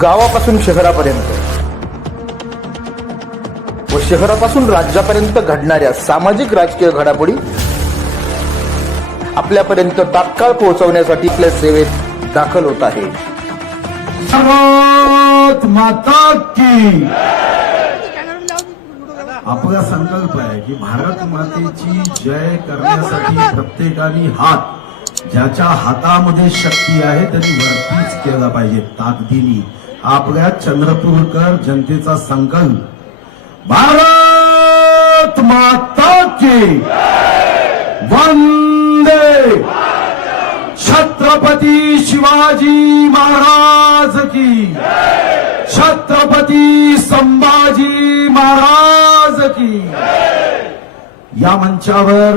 गावापासून शहरापर्यंत. व शहरापासून राज्यापर्यंत घडणाऱ्या सामाजिक राजकीय घडामोडी आपल्यापर्यंत तात्काळ पोहोचवण्यासाठी आपल्या सेवेत दाखल होत आहे. भारत आपला संकल्प आहे की भारत मातेची जय करण्यासाठी प्रत्येकाने हात ज्याच्या हातामध्ये शक्ती आहे त्यांनी वरतीच केला पाहिजे ताकदीनी. आपल्या चंद्रपूरकर जनतेचा संकल्प. भारत माता की वंदे. छत्रपती शिवाजी महाराज की. छत्रपती संभाजी महाराज की. या मंचावर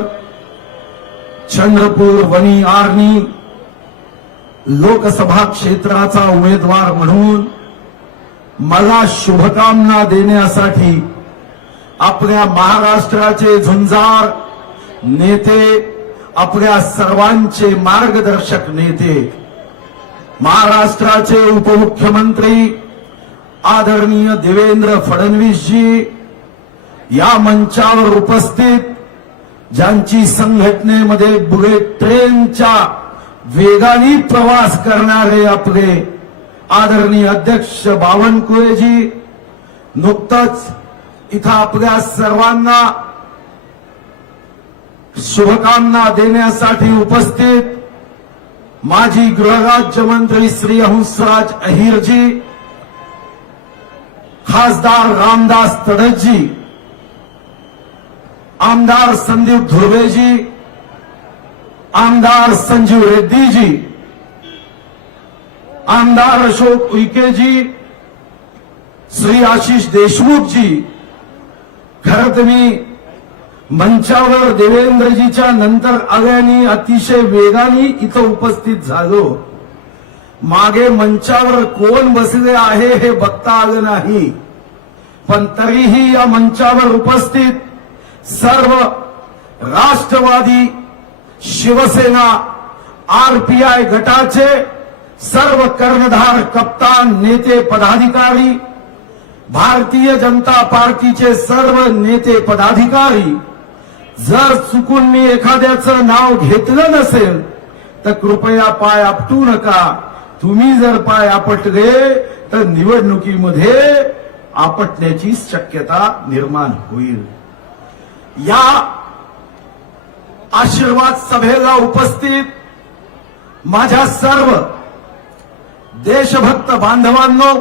चंद्रपूर वनी आर्नी लोकसभा क्षेत्राचा उमेदवार म्हणून मला शुभकामना देण्यासाठी आपल्या महाराष्ट्राचे झुंजार नेते आपल्या सर्वांचे मार्गदर्शक नेते महाराष्ट्राचे उपमुख्यमंत्री आदरणीय देवेंद्र फडणवीसजी या मंचावर उपस्थित ज्यांची संघटनेमध्ये बुलेट ट्रेनच्या वेगाने प्रवास करणारे आपले आदरणीय अध्यक्ष बावनकुळेजी नुकतंच इथं आपल्या सर्वांना शुभकामना देण्यासाठी उपस्थित माजी गृहराज्यमंत्री श्री हंसराज अहिरजी खासदार रामदास तडसजी आमदार संदीप धुर्वेजी आमदार संजीव रेड्डीजी आमदार अशोक उईकेजी श्री आशिष देशमुखजी खरं तर मी मंचावर देवेंद्रजीच्या नंतर आल्याने अतिशय वेगाने इथं उपस्थित झालो. मागे मंचावर कोण बसले आहे हे बघता आलं नाही. पण तरीही या मंचावर उपस्थित सर्व राष्ट्रवादी शिवसेना आरपीआय गटाचे सर्व कर्णधार कप्तान नेते पदाधिकारी भारतीय जनता पार्टीचे सर्व नेते पदाधिकारी जर चुकून मी एखाद्याचं नाव घेतलं नसेल तर कृपया पाय आपटू नका. तुम्ही जर पाय आपटले तर निवडणुकीमध्ये आपटण्याची शक्यता निर्माण होईल. या आशीर्वाद सभेला उपस्थित माझ्या सर्व देशभक्त बांधवांनो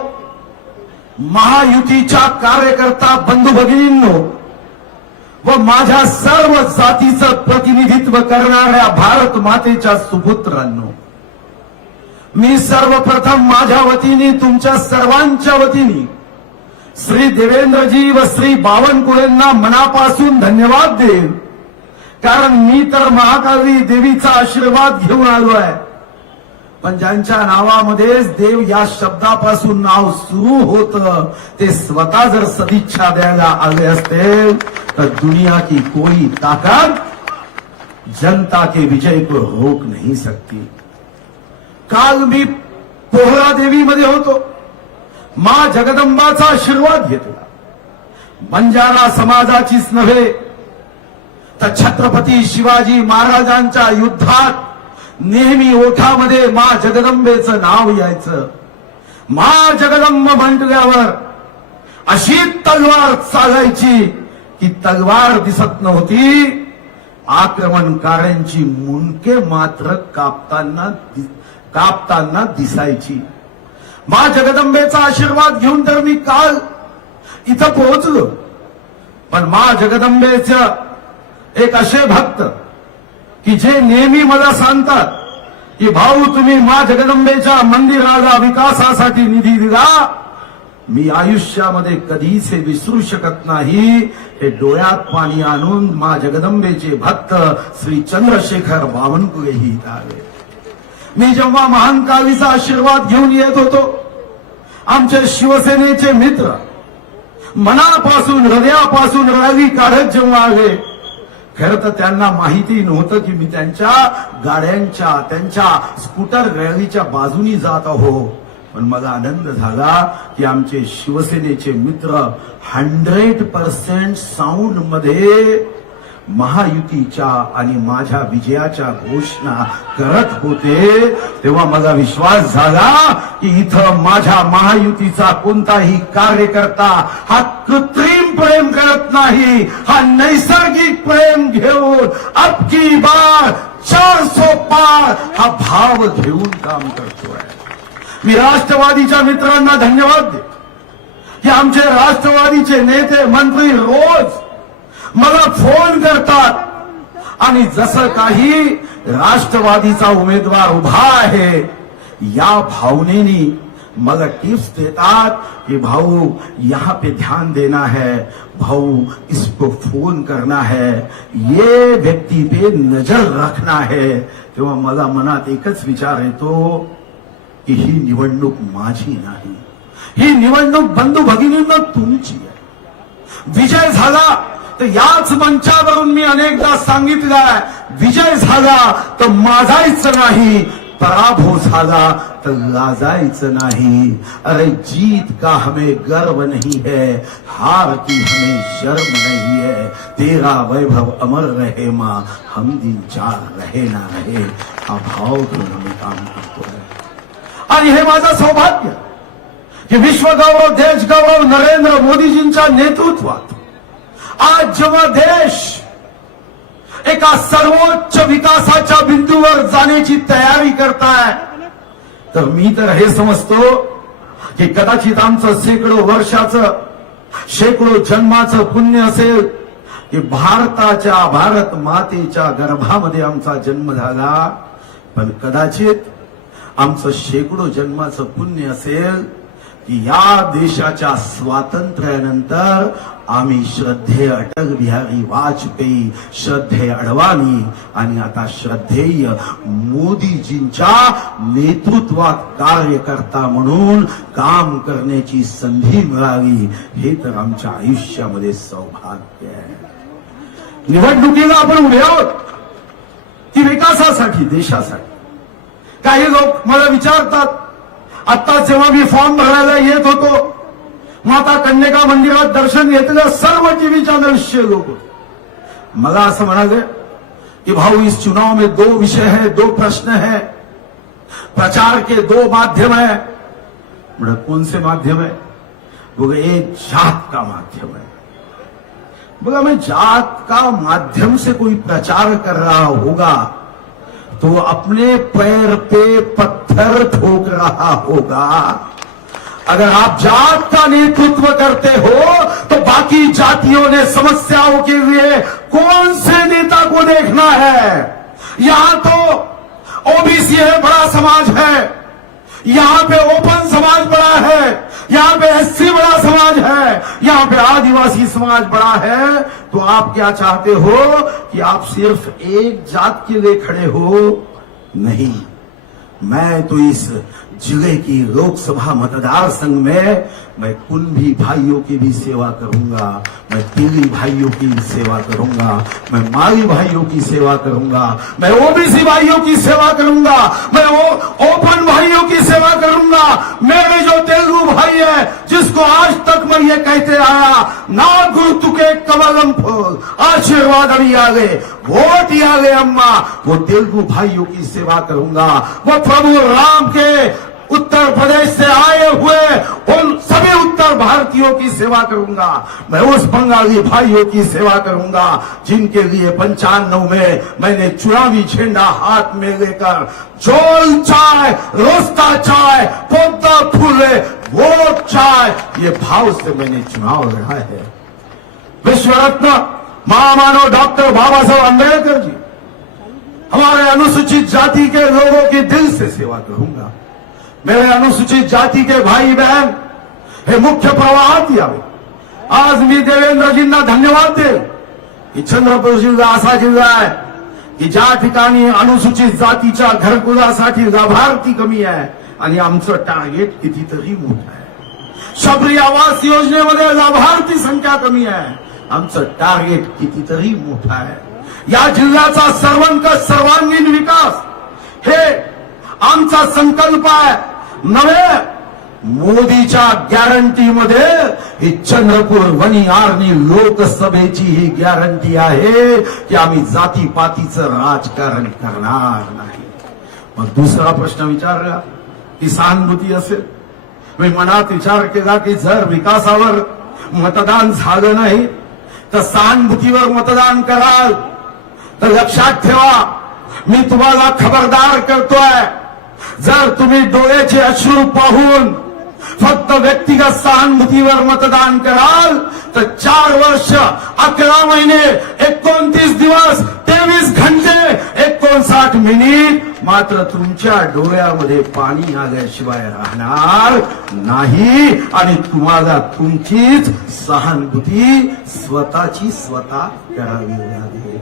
महायुतीच्या कार्यकर्ता बंधू भगिनींनो व माझ्या सर्व जातीचं प्रतिनिधित्व करणाऱ्या भारत मातेच्या सुपुत्रांनो मी सर्वप्रथम माझ्या वतीने तुमच्या सर्वांच्या वतीने श्री देवेंद्रजी व श्री बावनकुळेंना मनापासून धन्यवाद देईन. कारण मी तर महाकाली देवीचा आशीर्वाद घेऊन आलो आहे. पण ज्यांच्या नावामध्येच देव या शब्दापासून नाव सुरू होत ते स्वतः जर सदिच्छा द्यायला आले असते तर दुनिया की कोई ताकद जनता के विजय को रोक नहीं सकती. काल मी पोहरा देवीमध्ये होतो. माँ जगदंबाचा आशीर्वाद घेतला. बंजारा समाजाचीच नव्हे तर छत्रपती शिवाजी महाराजांच्या युद्धात नेहमी ओठामध्ये मा जगदंबेचं नाव यायचं. मा जगदंब म्हटल्यावर अशी तलवार चालायची की तलवार दिसत नव्हती. आक्रमणकारांची मुंडके मात्र कापताना कापताना दिसायची. मा जगदंबेचा आशीर्वाद घेऊन तर मी काल इथं पोहोचलो. पण मा जगदंबेचं एक असे भक्त की जे नेहमी मला सांगतात की भाऊ तुम्ही मा जगदंबेच्या मंदिराला विकासासाठी निधी दिला. मी आयुष्यामध्ये कधीच हे विसरू शकत नाही. हे डोळ्यात पाणी आणून मा जगदंबेचे भक्त श्री चंद्रशेखर बावनकुळेही आले मी जेव्हा महानकावीचा आशीर्वाद घेऊन येत होतो आमचे शिवसेनेचे मित्र मनापासून हृदयापासून रवी काढत जेव्हा आले खरं तर त्यांना माहिती नव्हतं की मी त्यांच्या गाड्यांच्या त्यांच्या स्कूटर रॅलीच्या बाजूनी जात आहो. पण मला आनंद झाला की आमचे शिवसेनेचे मित्र हंड्रेड पर्सेंट साऊंडमध्ये महायुतीच्या आणि माझ्या विजयाच्या घोषणा करत होते. तेव्हा माझा विश्वास झाला की इथं माझ्या महायुतीचा कोणताही कार्यकर्ता हा कृत्रिम प्रेम करत नाही हा नैसर्गिक प्रेम घेऊन अबकी बार चार सो पार हा भाव घेऊन काम करतोय. मी राष्ट्रवादीच्या मित्रांना धन्यवाद दे की आमचे राष्ट्रवादीचे नेते मंत्री रोज मला फोन करतात. आणि जसं काही राष्ट्रवादीचा उमेदवार उभा आहे या भावनेनी मला टिप्स देतात कि भाऊ यहाँ पे ध्यान देना है। भाऊ इसको फोन करना है। ये व्यक्ती पे नजर रखना है। तेव्हा मला मनात एकच विचार येतो की ही निवडणूक माझी नाही. ही निवडणूक बंधू भगिनींना तुमची आहे. विजय झाला तर याच मंचावरून मी अनेकदा सांगितलंय विजय झाला तर माझायच नाही पराभव झाला तर लाजायचं नाही। अरे जीत का हमें गर्व नहीं है? हार की हमें शर्म नहीं है। तेरा वैभव अमर रहे माँ हम दिन चार रहे ना रहे। हा भाव घेऊन आम्ही काम करतोय आणि हे माझं सौभाग्य की विश्वगौरव देश गौरव नरेंद्र मोदीजींच्या नेतृत्वात आज जेव्हा देश एका सर्वोच्च विकासाच्या बिंदूवर जाण्याची तयारी करताय तर मी तर हे समजतो की कदाचित आमचं शेकडो वर्षाचं शेकडो जन्माचं पुण्य असेल की भारताच्या भारत मातेच्या गर्भामध्ये आमचा जन्म झाला. पण कदाचित आमचं शेकडो जन्माचं पुण्य असेल की या देशाच्या स्वातंत्र्यानंतर आम्ही श्रद्धे अटल बिहारी वाजपेयी श्रद्धे अडवाणी आणि आता श्रद्धेय मोदीजींच्या नेतृत्वात कार्यकर्ता म्हणून काम करण्याची संधी मिळाली हे तर आमच्या आयुष्यामध्ये सौभाग्य आहे. निवडणुकीला आपण उभे आहोत. ती विकासासाठी देशासाठी. काही लोक मला विचारतात आता जेव्हा मी फॉर्म भरायला येत होतो माता कन्यका मंदिरात दर्शन घेतलं सर्व टीव्ही चॅनल्सचे लोक. मला असं म्हणाले कि, भाऊ, इस चुनाव में दो विषय है, दो प्रश्न है. प्रचार के दो माध्यम है. बोले कौन से माध्यम है? बोले, एक जात का माध्यम है. बोला, मैं जात का माध्यम से कोई प्रचार कर रहा होगा तो अपने पैर पे पत्थर ठोक रहा होगा. अगर आप जात का नेतृत्व करते हो तो बाकी जातियों ने समस्याओं के लिए कौन से नेता को देखना है? यहाँ तो ओबीसी है, बड़ा समाज है, यहाँ पे ओपन समाज बड़ा है, यहाँ पे एससी बड़ा समाज है, यहाँ पे आदिवासी समाज बड़ा है तो आप क्या चाहते हो कि आप सिर्फ़ एक जात के लिए खड़े हो? नहीं। मैं तो इस जिले की लोकसभा मतदार संघ में मैं उन कुंभी भाइयों की भी सेवा करूँगा, मैं तीली भाइयों की सेवा करूँगा, मैं माली भाइयों की सेवा करूँगा, मैं ओबीसी भाइयों की सेवा करूँगा, मैं वो ओपन भाइयों की सेवा करूँगा। मेरे जो तेलुगु भाई है, जिसको आज तक मैं ये कहते आया, ना गुरु तुके कमलम फूल, आशीर्वाद गए, वोट आ गए अम्मा। वो तेलुगु भाइयों की सेवा करूँगा, वो प्रभु राम के उत्तर प्रदेश से आए हुए उन सभी उत्तर भारतीयों की सेवा करूँगा। मैं उस बंगाली भाइयों की सेवा करूँगा, जिनके लिए पंचानवे में मैंने चुनावी झंडा हाथ में लेकर जोल चाय, रोस्ता चाय, पोता फूले वो चाय, ये भाव से मैंने चुनाव लड़ा है। विश्व रत्न महामानव डॉक्टर बाबा साहब अंबेडकर जी, हमारे अनुसूचित जाति के लोगों की दिल से सेवा करूँगा। मेरे अनुसूचित जाति के भाई बहन हे मुख्य प्रवाहात यावे। आज मी देवेंद्रजींना धन्यवाद देईल की चंद्रपूर जिल्हा असा जिल्हा आहे की ज्या ठिकाणी अनुसूचित जातीच्या घरकुलासाठी लाभार्थी कमी आहे आणि आमचं टार्गेट कितीतरी मोठं आहे. शबरी आवास योजनेमध्ये लाभार्थी संख्या कमी आहे. आमचं टार्गेट कितीतरी मोठं आहे. या जिल्ह्याचा सर्वंकष सर्वांगीण विकास हे आमचा संकल्प आहे. नव्हे मोदीच्या गॅरंटीमध्ये ही चंद्रपूर वणी आर्णी लोकसभेची ही गॅरंटी आहे की आम्ही जातीपातीचं राजकारण करणार नाही. मग दुसरा प्रश्न विचारला ती सहानुभूती असेल. मी मनात विचार केला की जर विकासावर मतदान झालं नाही तर सहानुभूतीवर मतदान कराल. तर लक्षात ठेवा मी तुम्हाला खबरदार करतोय. जर तुम्ही डोळ्याचे अश्रू पाहून फक्त व्यक्तिगत सहानुभूतीवर मतदान कराल तर चार वर्ष अकरा महिने एकोणतीस दिवस तेवीस घंटे एकोणसाठ मिनिट मात्र तुमच्या डोळ्यामध्ये पाणी आल्याशिवाय राहणार नाही आणि तुम्हाला तुमचीच सहानुभूती स्वतःची स्वतः करावी लागेल.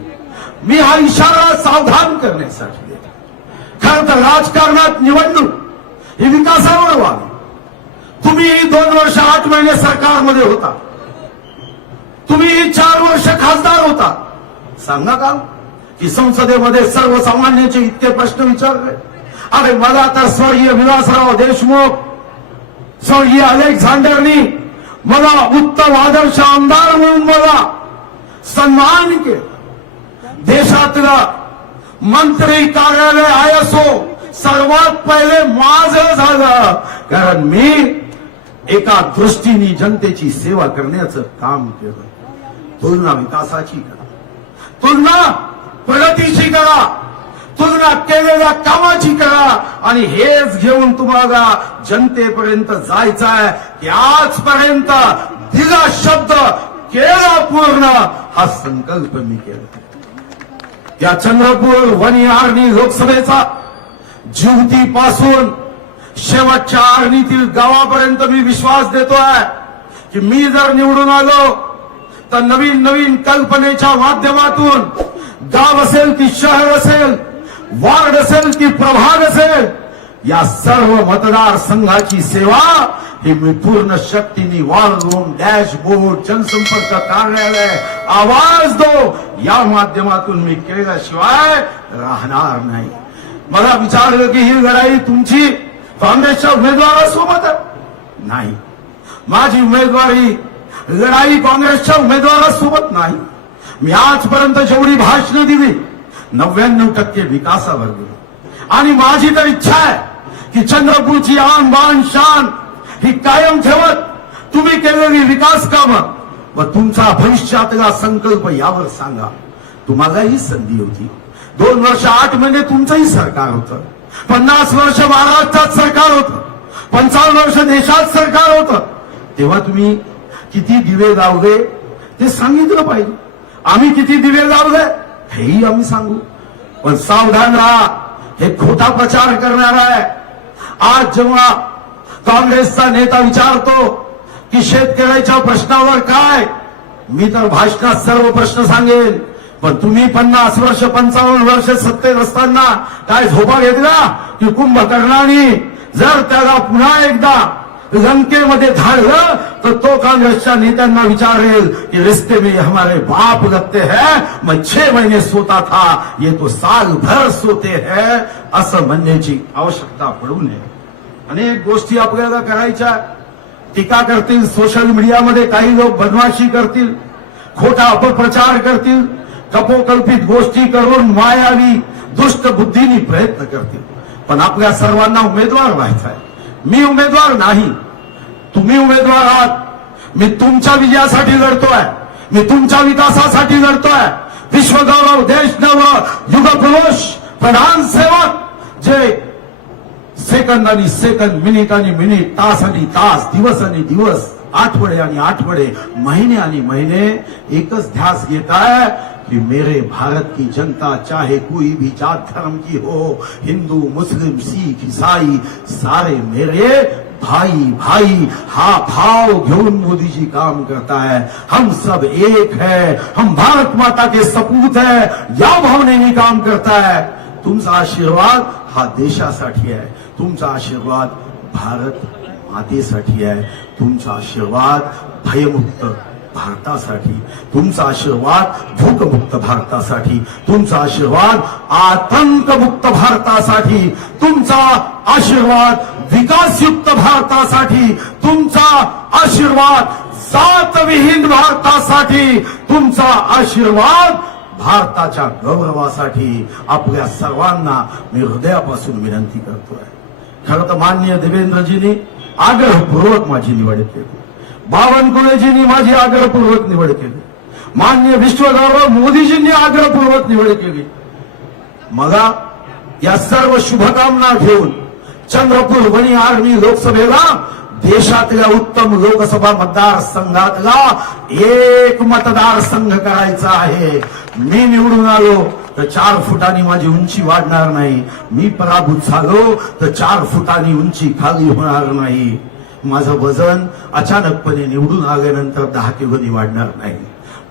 मी हा इशारा सावधान करण्यासाठी देतो. खरं राजकारणात निवडणूक ही विकासावर व्हावी. तुम्ही दोन वर्ष आठ महिने सरकारमध्ये होता. तुम्ही चार वर्ष खासदार होता. सांगा का? की संसदेमध्ये सर्वसामान्यांचे इतके प्रश्न विचारले. अरे मला तर स्वर्गीय विलासराव देशमुख स्वर्गीय अलेक्झांडरनी मला उत्तम आदर्श आमदार म्हणून मला सन्मान केला. देशातला मंत्री कार्यालय आय असो सर्वात पहिले माझं झालं. कारण मी एका दृष्टीने जनतेची सेवा करण्याचं काम केलं. तुलना विकासाची करा. तुलना प्रगतीची करा. तुलना केलेल्या कामाची करा. आणि हेच घेऊन तुम्हाला जनतेपर्यंत जायचं आहे की आजपर्यंत दिला शब्द केला पूर्ण हा संकल्प मी केला. या चंद्रपूर वनी आर्णी लोकसभेचा जिवती पासून शेवटच्या आर्णीतील गावापर्यंत मी विश्वास देतोय की मी जर निवडून आलो तर नवीन नवीन कल्पनेच्या माध्यमातून गाव असेल की शहर असेल वार्ड असेल की प्रभाग असेल या सर्व मतदार संघाची सेवा ही मी पूर्ण शक्तीने वॉल रूम डॅशबोर्ड जनसंपर्क कार्यालय आवाज दो. या माध्यमातून मी केल्याशिवाय राहणार नाही. मला विचारलं की ही लढाई तुमची काँग्रेसच्या उमेदवारासोबत नाही. माझी उमेदवारी लढाई काँग्रेसच्या उमेदवारासोबत नाही. मी आजपर्यंत जेवढी भाषणं दिली नव्याण्णव टक्के विकासावर दिली आणि माझी तर इच्छा आहे की चंद्रपूरची आन बान शान ही कायम ठेवत तुम्ही केलेली विकास कामं. व तुमचा भविष्यातला संकल्प यावर सांगा. तुम्हालाही संधी होती. दोन वर्ष आठ महिने तुमचंही सरकार होतं. पन्नास वर्ष महाराष्ट्रात सरकार होतं. पंचावन्न वर्ष देशात सरकार होतं. तेव्हा तुम्ही किती दिवे लावले ते सांगितलं पाहिजे. आम्ही किती दिवे लावले हेही आम्ही सांगू. पण सावधान राहा. हे खोटा प्रचार करणार आहे. आज जेव्हा काँग्रेसचा नेता विचारतो की शेतकऱ्याच्या प्रश्नावर काय मी तर भाषणात सर्व प्रश्न सांगेन. पण तुम्ही पन्नास वर्ष पंचावन्न वर्ष सत्तेत असताना काय झोपा घेतला की कुंभकर्णाने जर त्याला पुन्हा एकदा लंकेमध्ये धाडलं तर तो काँग्रेसच्या नेत्यांना विचारेल की रिश्ते में हमारे बाप लगते हैं मैं छह महिने सोता था ये तो साल भर सोते है. असं म्हणण्याची आवश्यकता पडू नये. अनेक गोष्टी आपल्याला करायच्या. टीका करतील सोशल मीडियामध्ये काही लोक बदमाशी करतील खोटा अपप्रचार करतील कपोकल्पित गोष्टी करून मायावी दुष्ट बुद्धीनी प्रयत्न करतील. पण आपल्या सर्वांना उमेदवार व्हायचा आहे. मी उमेदवार नाही. तुम्ही उमेदवार आहात. मी तुमच्या विजयासाठी लढतोय. मी तुमच्या विकासासाठी लढतोय. विश्वगौरव देश नव युगपुरुष प्रधान सेवक जे सेकंद सेकंद मिनिट आणि मिनिट तास तास, दिवस दिवस, आठवडे आठवडे, महीने आणि महीने एकच ध्यास घेत आहे कि मेरे भारत की जनता चाहे कोई भी जात धर्म की हो, हिंदू, मुस्लिम, सिख, ईसाई, सारे मेरे भाई भाई, हा भाव घेऊन मोदी जी काम करता है। हम सब एक है, हम भारत माता के सपूत है, या भावनेने काम करता है। तुमचा आशीर्वाद हा देशासाठी आहे तुमचा आशीर्वाद भारत मातेसाठी आहे. तुमचा आशीर्वाद भयमुक्त भारतासाठी. तुमचा आशीर्वाद भूकमुक्त भारतासाठी. तुमचा आशीर्वाद आतंकमुक्त भारतासाठी. तुमचा आशीर्वाद विकासयुक्त भारतासाठी. तुमचा आशीर्वाद जातविहीन भारतासाठी. तुमचा आशीर्वाद भारताच्या गौरवासाठी. आपल्या सर्वांना मी हृदयापासून विनंती करतोय. खरं तर माननीय देवेंद्रजींनी आग्रहपूर्वक माझी निवड केली. बावनकुळेजींनी माझी आग्रहपूर्वक निवड केली. मान्य विश्वगौरव मोदीजींनी आग्रहपूर्वक निवड केली. मला या सर्व शुभकामना घेऊन चंद्रपूर वणी आर्मी लोकसभेला देशातल्या उत्तम लोकसभा मतदारसंघातला एक मतदारसंघ करायचा आहे. मी निवडून आलो. तर चार फुटांनी माझी उंची वाढणार नाही. मी पराभूत झालो तर चार फुटांनी उंची खाली होणार नाही. माझं वजन अचानकपणे निवडून आल्यानंतर दहा किलोनी वाढणार नाही.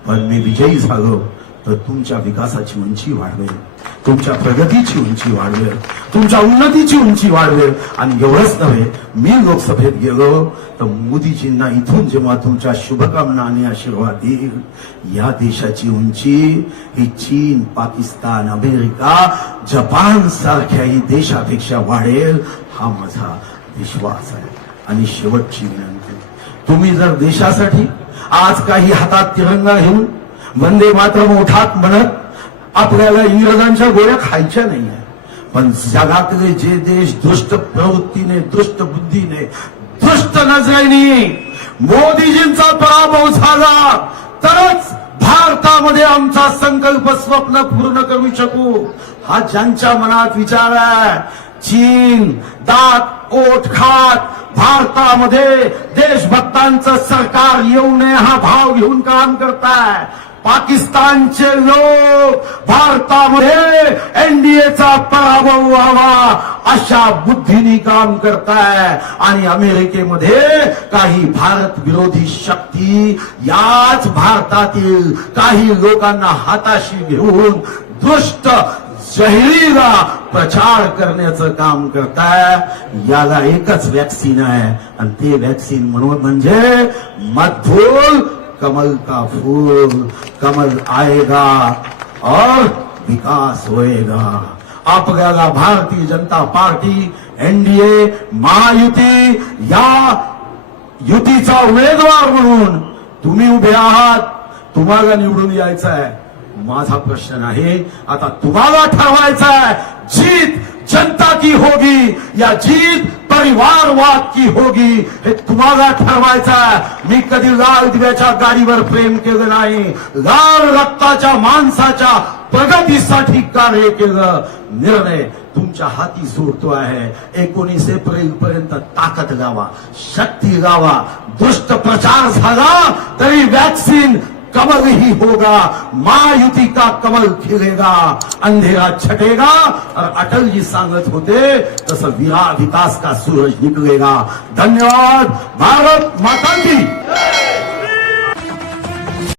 पण मी विजयी झालो तर तुमच्या विकासाची उंची वाढवेल. तुमच्या प्रगतीची उंची वाढवेल. तुमच्या उन्नतीची उंची वाढवेल. आणि एवढंच नव्हे मी लोकसभेत गेलो तर मोदीजींना इथून जेव्हा तुमच्या शुभकामना आणि आशीर्वाद येईल या देशाची उंची ही चीन पाकिस्तान अमेरिका जपान सारख्याही देशापेक्षा वाढेल हा माझा विश्वास आहे. आणि शेवटची विनंती तुम्ही जर देशासाठी आज काही हातात तिरंगा घेऊन वंदे मात्र मोठात म्हणत आपल्याला इंग्रजांच्या गोळ्या खायच्या नाहीये. पण जगातले जे देश दुष्ट प्रवृत्तीने दुष्ट बुद्धीने दुष्ट नजरेने मोदीजींचा पराभव झाला तरच भारतामध्ये आमचा संकल्प स्वप्न पूर्ण करू शकू. हा ज्यांच्या मनात विचार आहे चीन दात ओठ खात भारतामध्ये देशभक्तांचं सरकार येऊ नये हा भाव घेऊन काम करताय. पाकिस्तानचे लोक भारतामध्ये एनडीएचा पराभव व्हावा अशा बुद्धीने काम करताय. आणि अमेरिकेमध्ये काही भारत विरोधी शक्ती याच भारतातील काही लोकांना हाताशी घेऊन दुष्ट जहिरीला प्रचार करण्याचं काम करताय. याला एकच व्हॅक्सिन आहे. आणि ते व्हॅक्सिन म्हणून म्हणजे मत कमल का फूल कमल आएगा और विकास होएगा। आपल्याला भारतीय जनता पार्टी एनडीए महायुती या युतीचा उमेदवार म्हणून तुम्ही उभे आहात तुम्हाला निवडून यायचं आहे माझा प्रश्न आहे आता तुम्हाला ठरवायचा आहे जीत जनता की होगी या जीत परिवारवाद की होगी हे तुम्हाला ठरवायचं आहे. मी कधी लाल दिव्याच्या गाडीवर प्रेम केलं नाही लाल रक्ताच्या माणसाच्या प्रगतीसाठी कार्य केलं. निर्णय तुमच्या हाती सोडतो आहे. एकोणीस एप्रिल पर्यंत ताकद लावा शक्ती लावा दुष्ट प्रचार झाला तरी वॅक्सिन कमल ही होगा महायुति का कमल खिलेगा अंधेरा छटेगा और अटल जी सांगत होते तसं विरा विकास का सूरज निकलेगा। धन्यवाद भारत माता की।